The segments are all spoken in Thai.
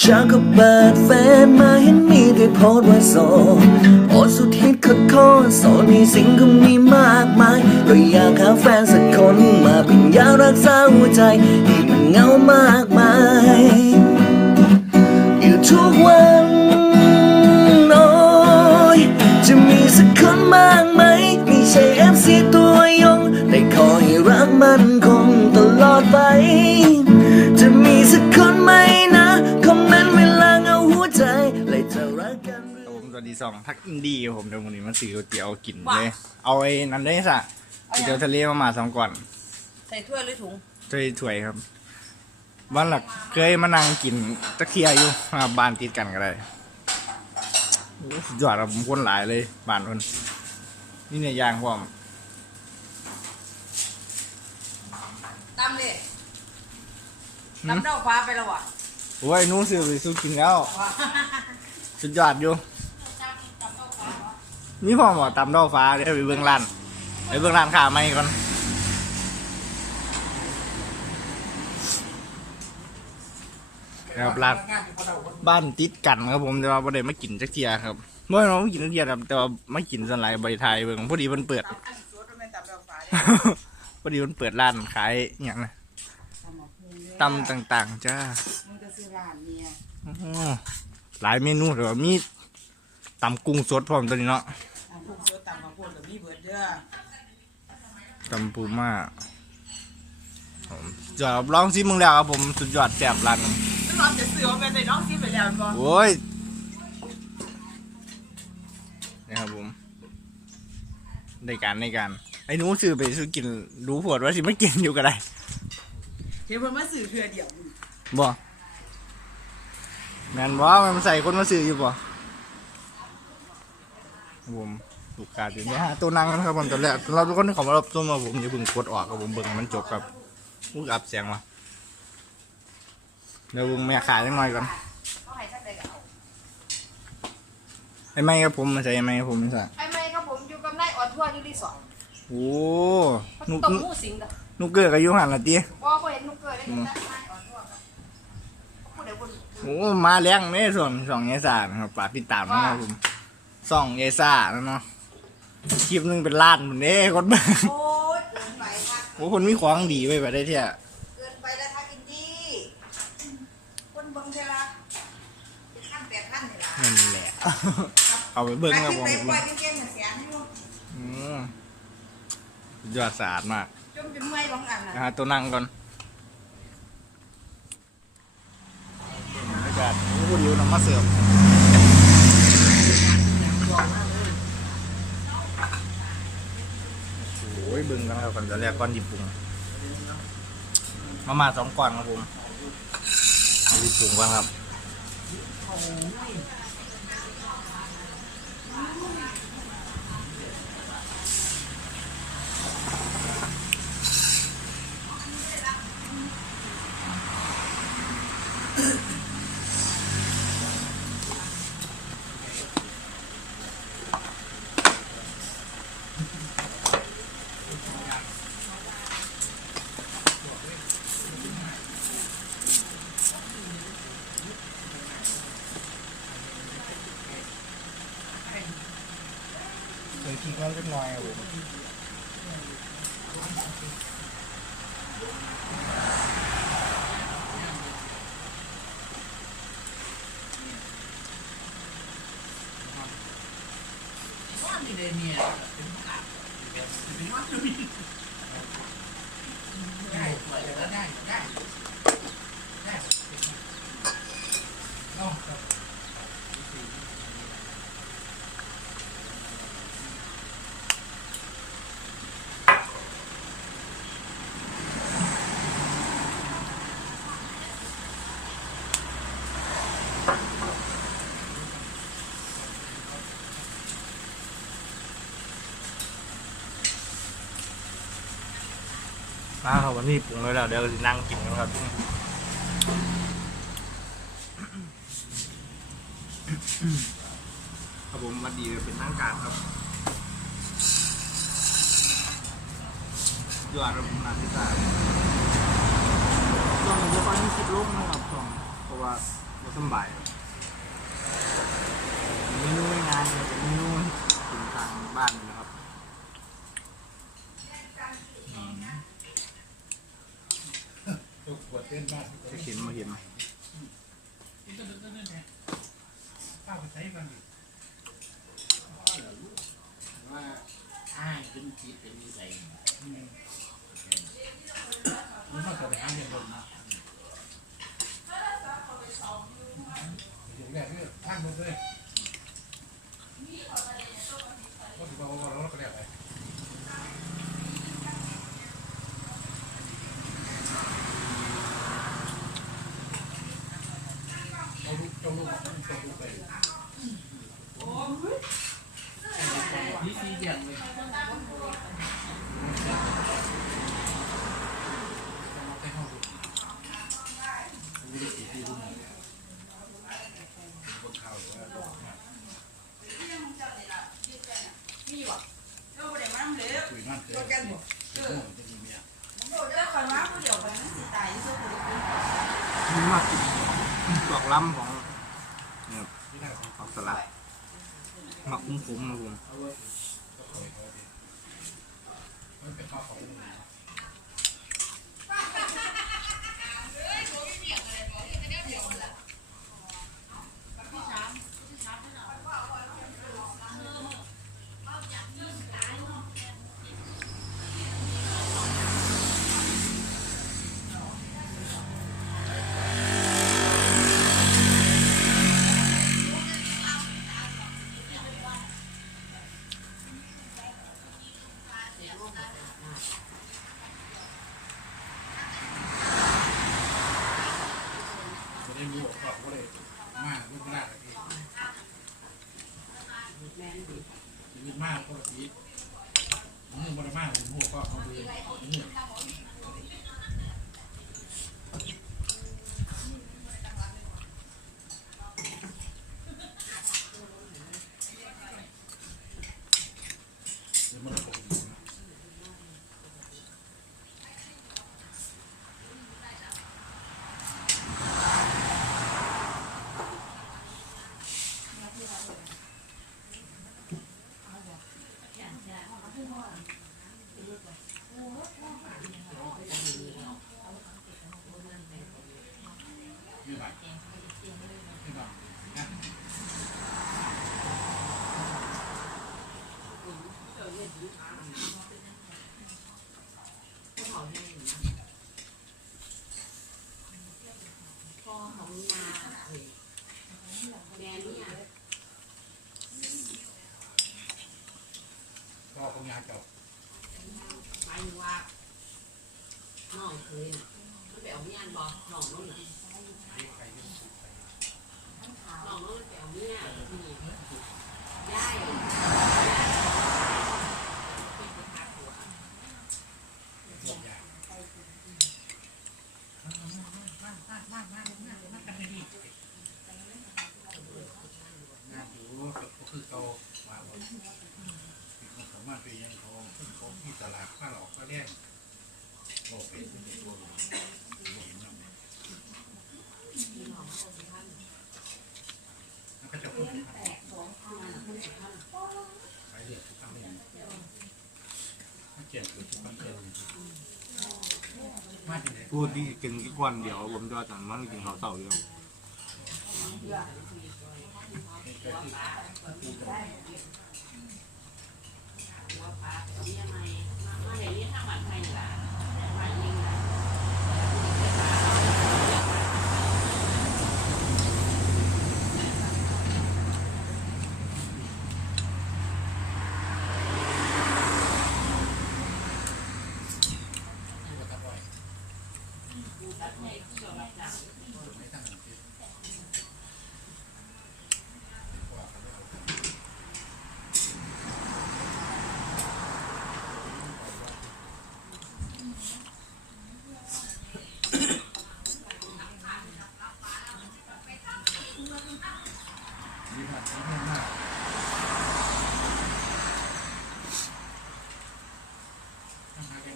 ฉันก็เปิดแฟนมาเห็นมีแต่โพสว่าโสดโอดสุดฮิตคัดคอโสดมีสิ่งก็มีมากมายก็อยากหาแฟนสักคนมาเป็นยารักษาหัวใจที่มันเหงามากมายอยู่ทุกวันโอ้ยจะมีสักคนบ้างไหมไม่ใช่เอฟซีตัวยงแต่ขอให้รักมันคงตลอดไป กันครับผมสวัสดีสองทักอินดี้ครับผมเดี๋ยววันนี้มาซื้อก๋วยเตี๋ยวกินเลย เอาไอ้นั่นได้สะก๋วยเตี๋ยวทะเลมามาสองก่อน ใส่ถ้วยหรือถุงถ้วยถ้วยครับบ้านหลักเคยมานั่งกินตะเคียอยู่มาบ้านติดกันก็ได้โอ้สุดยอดครับผมคนหลายเลยบ้านคนนี่เนี่ยยางพร้อมตำเลยตำเด้าฟ้าไปแล้ววะโอ้ยหนู้ซื้อไปสู้กินแล้ว สุดยอดอยู่ มีพ่อหมอตำดอกฟ้าเดี๋ยวไปเบื้องร้านไปเบื้องร้านขาไม่ก่อนครับร้านบ้านติดกันครับผมแต่ว่าบ่ได้มากินจักเทียครับเมื่อเราไม่กินจักเทียครับแต่ว่ามากินสวนหลายใบไทยเบิ่งพอดีมันเปิดพอดีมันเปิดร้านขายอหย่างนะตำต่างๆจ้ามึงจะซื้อร้านเนี่ยอ๋อหลายเมนูแต่ว่ามี ตำกุ้งสดพร้อมตัวนี้เนาะเอาพวกเสือตำของพวกกับมีเบิดเด้อตำปูม่าผมจะลองซิมึงแล้วครับผมสุดยอดแซ่บร้านซึ่งเราจะซื้อมาเป็นในน้องซีไปแล้วบ่โอ้ยนี่ครับผมในการในการไอ้หนูซื้อไปซื้อกินรู้ผดว่าสิไม่กินอยู่ก็ได้เดี๋ยวเพิ่นมาซื้อเพื่อเดียวนี่บ่แมนบ่มันใส่คนมาซื้ออยู่บ่ครับ ผมลูกค้าอยู่เนี่ยฮะตัวนั่งกันครับผมตอนแรกเราทุกคนที่เขอมารับตัวมาผมอย่าเพิ่งกดออกครับผมเบิ่งให้มันจบครับอู้อับเสียงมาเดี๋ยวเบิ่งแม่ขายจังหน่อยก่อนเขาให้สักใดก็เอาไอ้ไม้ครับผมมาใส่ไอ้ไม้ครับผมใส่ไอ้ไม่ครับผมอยู่กับนายออดทั่วอยู่รีสอร์ทโอ้นุกต้องนุกหมูสิงกับนุกเกิดกับยุหันละตีบ่บ่เห็นนุกเกิดได้ยังไงนายออดทั่วกับผู้ใดบ่โอ้มาแรงเนี่ยส่วนสองเยซ่านะครับปากติดตามนะครับผม สองเยซ่าแล้วเนาะคลิปหนึงเป็นล้านหมดเด้คนเบิ่งโอ้ยเกินไปค่ะโอ้คนมีของดีไว้แบบได้เที่ยเกินไปแล้วค่ะอินดี้คนเบิ่งเท่าละเป็นขั้นแปดขั้นนี่ล่ะนั่นแหละ เอาไปเบิ้งครับผมไปปล่อยเป็นเกมเสียงให้ลูกอืมสุดยอดสะอาดมากจมจนเมื่อยบางอันน่ะนะฮะตัวนั่งก่อนบรรยากาศพูดอยู่น้ำมาเสิร์ฟ โอ้ยบึงกันครับก่อนจะเรียกก้อนหยิบปุ่มามาสองก้อนครับผมหยิบปุ่นก่อนครับ เคยกินก็เล็กน้อยครับผมมา มาครับวันนี้ปรุงไว้แล้วเดี๋ยวจะนั่งกินกันครับครับผมวัดีเป็นทางการครับยอดระบบนาฬิกาต่องผมก็ค่อยมีคลิปลูกนะครับช่องเพราะว่าสบาย thing. คุยากันดกดอกล้ำของเนี่ยของสลับหมักคุ้มๆนะผม มันเป็นข้าของ 你给我发个常规的 พูดที่กินกี่วันเดี๋ยวผมจะสั่งมันกินเขาเต่าเดียวมาไหนเรียข้าวหวนไทยหรื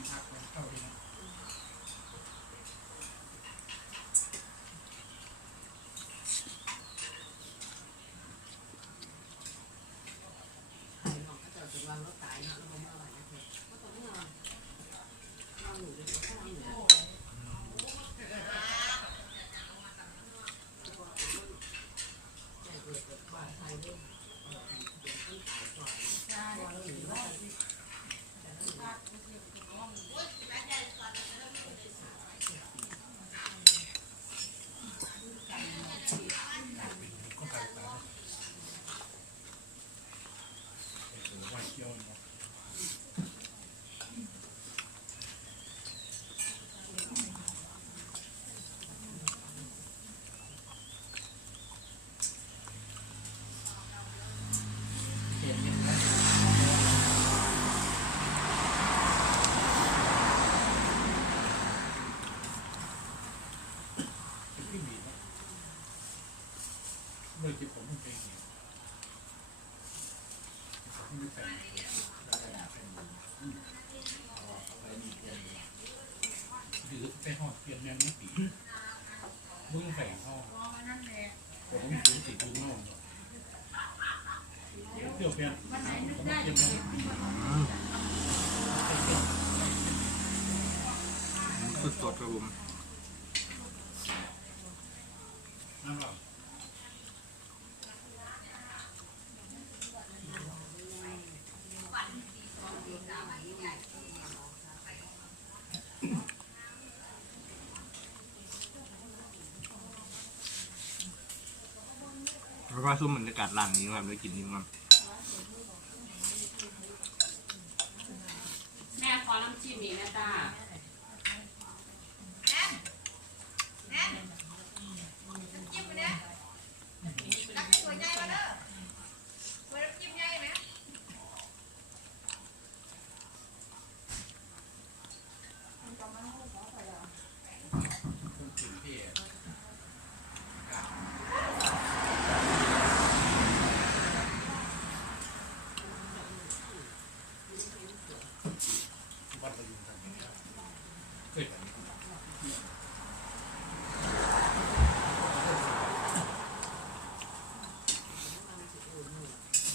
看看，看我这边。 เมื่อกี้ผมไม่เคยเห็นไม่ใส่หรือไปหอดเปลี่ยนแมงไม่ปีมึงใส่ห้องผมไม่ถึงติดดูน้องเดี๋ยวเปลี่ยนผมเปลี่ยนแมงไม่ปีสดสดครับผม นั่นหรอ แล้ ว่าซุ่มบรรยากาศร้านนี้ครับได้วกินนี้ครับ แม่ขอน้ำจิ้มอีกนะตา จิ้มไปเนี่ยตักให้ตัวใหญ่มาเด้อตัวน้ำจิ้มใหญ่ไหม คนถึงที่วัดประยุนทำอย่างนี้เคยไป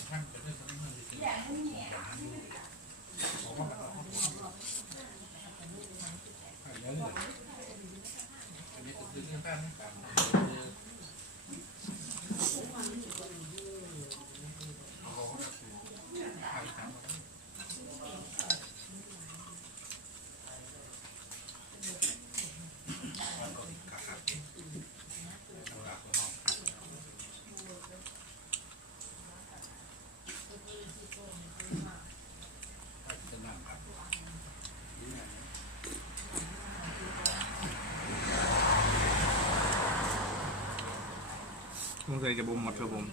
ท่านจะได้สำนึกในสิ่งที่บอกว่ามันเอาของอันนี้อันนี้ก็คือเรื่องบ้านต่างๆเอาของมาสู่ภาคอีสาน ส งสัยจะบ่หมดครับผม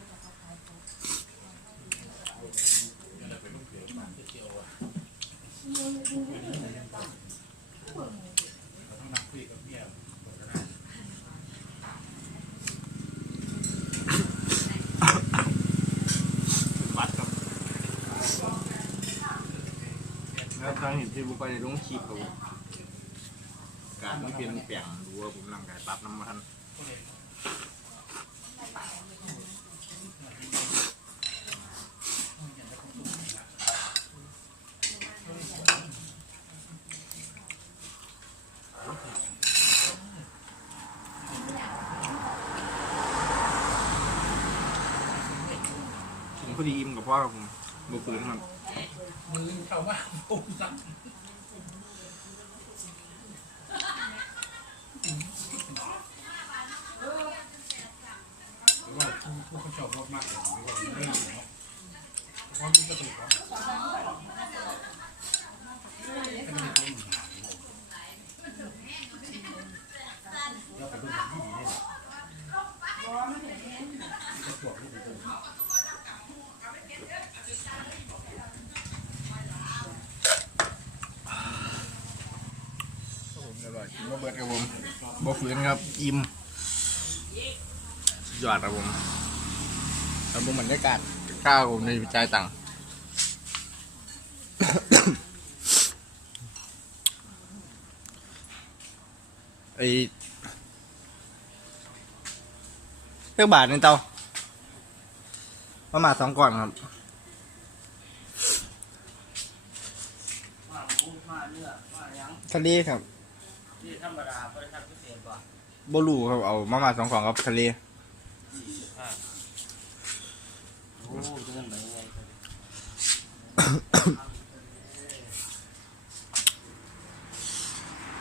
ต้องนักคุยกับเมียคนละบัตรครับแล้วทางเห็นที่บุกไปในลงคลิปครับผมการมันเปลี่ยนแปลงดูว่าผมร่างกายปรับน้ำมัน อดีอิ่มกับพ่อครับผมบุกปืนมันมือเขาว่าปุ๊บสั่งหรือว่าผู้เขาชอบมากๆเลยว่าเรื่องเนาะเพราะมันก็เป็นของเป็นเรื่องของหาเราไปดูที่ดีเนี่ยจะปวดลูกไปดู ผม อร่อยกินมาเบิดครับผมบ่ฝืนครับ อิ่มสุดยอดครับผมแล้วดูบรรยากาศข้าวผมในใจายตังค์ไอ้เลือกบาทในเตาประมาณสองก่อนครับว่าหมูว่าเนื้อว่าหยังทะเลครับ นี่ธรรมดาบริษัทพิเศษกว่าบลูครับเอามามาสองของกับทะเล โอ้เรื่องไหนไง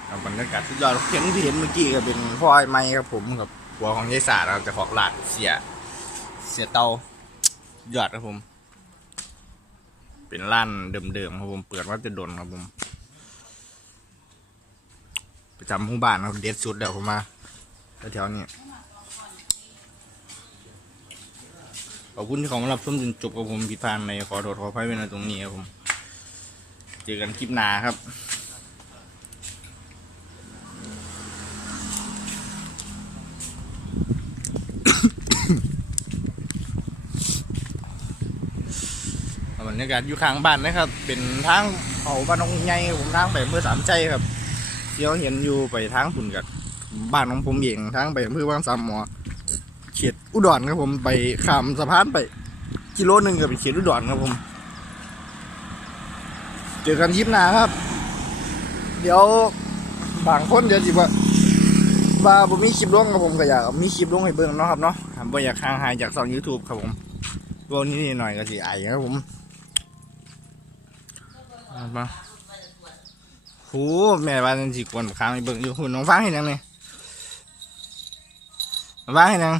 เอาบรรยากาศสุดยอดเห็นที่เห็นเมื่อกี้ก็เป็นพ่อไอ้ไม้ครับผมกับหัวของยายสาครับเจะของหลาดเสีย เสียเตายอดครับผม เป็นร้านเดิมๆครับผม เปิดมาจะโดนครับผม ประจำหมู่บ้านเขาเด็ดสุดเดี่ยวผมมาแถวๆนี้ขอบคุณที่เขามารับชมจนจบกับผมพิดพานในขอโทษขออภัยไว้ในตรงนี้ครับผมเจอกันคลิปหน้าครับบรรยากาศอยู่ข้างบ้านนะครับ เป็นทางเขาบ้านนงไงผมทางแไปเมื่อสามใจครับ เที่ยวเห็นอยู่ไปทางฝุ่นกับบ้านของผมเองทางไปอำเภอบางสามหมอเขตอุดรครับผมไปข้ามสะพานไปกิโลหนึ่งกับไปเขตอุดรครับผม เจอกันคลิปหนาครับ เดี๋ยวบางคนเดี๋ยวสิว่าว่าผมมีคลิปลงกับผมก็อยากมีคลิปลงให้เบิ่งเนาะครับเนาะบ่อยากห่างหายจากช่อง YouTube ครับผมวันนี้หน่อยก็สิไอครับผมมา โหแม่ว่าจังสิกวนค้างให้เบิ่งอยู่หุ่นน้องฟังให้นังนี่ฟังให้นัง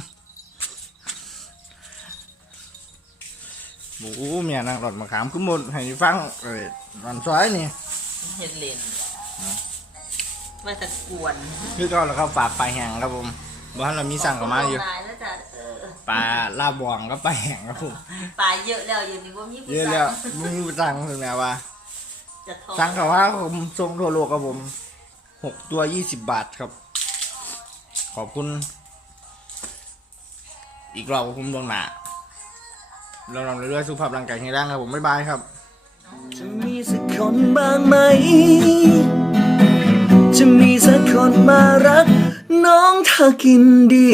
โอ้โหแม่นางหลอดมะขามขึ้นบนให้ฟังเอ้ยมันซอยนี่เฮ็ดเลนว่าจะกวนคือก็แล้วก็ฝากปลาแห้งครับผมบ้านเรามีสั่งกลับมาอยู่ตายแล้วจ้ะเออปลาลาบวงก็ปลาแห้งครับผมปลาเยอะแล้วอยู่นี่ว่ามีผู้เยอะแล้วมึงสั่งถึงแม้ว่า จะทอสั่งเขาว่าผมส่งทั่วโลกครับผมหกตัวยี่สิบบาทครับ ขอบคุณ อีกรอบขอบคุณดวงหนาเราลองเรื่อยๆสุขภาพร่างกายแข็งแรงครับผมบ๊ายบายครับ จะมีสักคนบ้างไหม จะมีสักคนมารัก น้องเธอกินดี